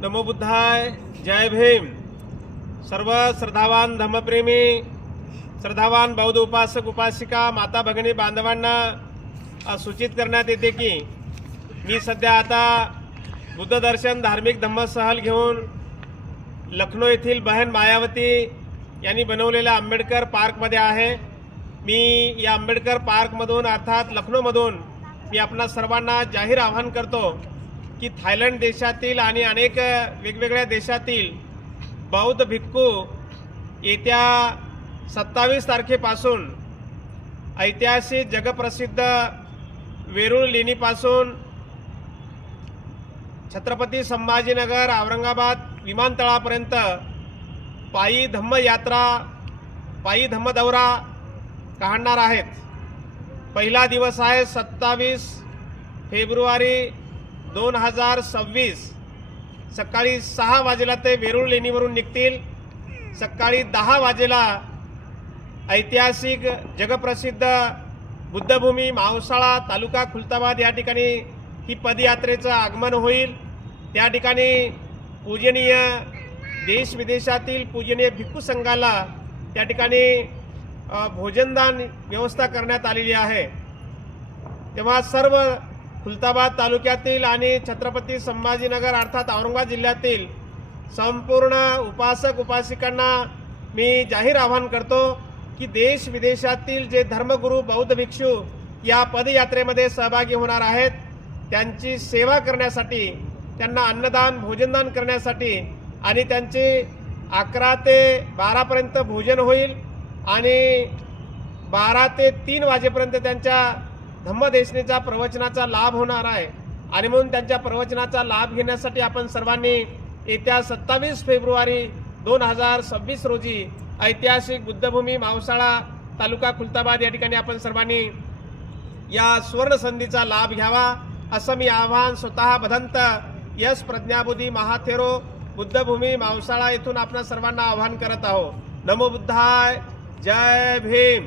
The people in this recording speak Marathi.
नमो बुद्धाय, जय भीम। सर्व श्रद्धावान धम्मप्रेमी, श्रद्धावान बौद्ध उपासक उपासिका माता भगिनी बांधवांना सूचित करण्यात येते की मी सध्या आता बुद्ध दर्शन धार्मिक धम्म सहल घेऊन लखनौ येथील बहन मायावती यांनी बनवलेल्या आंबेडकर पार्कमध्ये आहे। मी या आंबेडकर पार्कमधून अर्थात लखनौमधून मी आपणा सर्वांना जाहीर आवाहन करतो की थायलंड देशातील आणि अनेक वेगवेगळ्या देशातील बौद्ध भिक्खू येत्या 27 तारखेपासून ऐतिहासिक जगप्रसिद्ध वेरूळ लेणीपासून छत्रपती संभाजीनगर औरंगाबाद विमानतळापर्यंत पायी धम्मयात्रा पायी धम्मदौरा काढणार आहेत। पहिला दिवस आहे 27 फेब्रुवारी 2026। सकाळी 6 वाजेला ते वेरूळ लेणीवरून निघतील। सकाळी 10 वाजेला ऐतिहासिक जगप्रसिद्ध बुद्धभूमी मावसाळा तालुका खुलताबाद या ठिकाणी ही पदयात्रेचं आगमन होईल। त्या ठिकाणी पूजनीय देश विदेशातील पूजनीय भिक्खू संघाला त्या ठिकाणी भोजनदान व्यवस्था करण्यात आलेली आहे। तेव्हा सर्व खुलताबाद तालुक्यातील आणि छत्रपती संभाजीनगर अर्थात औरंगाबाद जिल्ह्यातील संपूर्ण उपासक उपासिकांना मी जाहीर आवाहन करतो की देश विदेशातील जे धर्मगुरू बौद्ध भिक्षू या पदयात्रेमध्ये सहभागी होणार आहेत त्यांची सेवा करण्यासाठी, त्यांना अन्नदान भोजनदान करण्यासाठी आणि त्यांचे 11 ते 12 पर्यंत भोजन होईल आणि 12 ते 3 वाजेपर्यंत त्यांच्या धम्मदेशनेचा प्रवचनाचा लाभ होणार आहे। आणि म्हणून त्यांच्या प्रवचनाचा लाभ घेण्यासाठी आपण सर्वांनी येत्या 27 फेब्रुवारी 2026 रोजी ऐतिहासिक बुद्धभूमी मावसाळा तालुका खुलताबाद या ठिकाणी आपण सर्वांनी या सुवर्ण संधीचा लाभ घ्यावा असं मी आवाहन स्वतः भदंत यश प्रज्ञाबुद्धी महाथेरो बुद्धभूमी मावसाळा येथून आपण सर्वांना आवाहन करत आहोत। नमो बुद्धाय, जय भीम।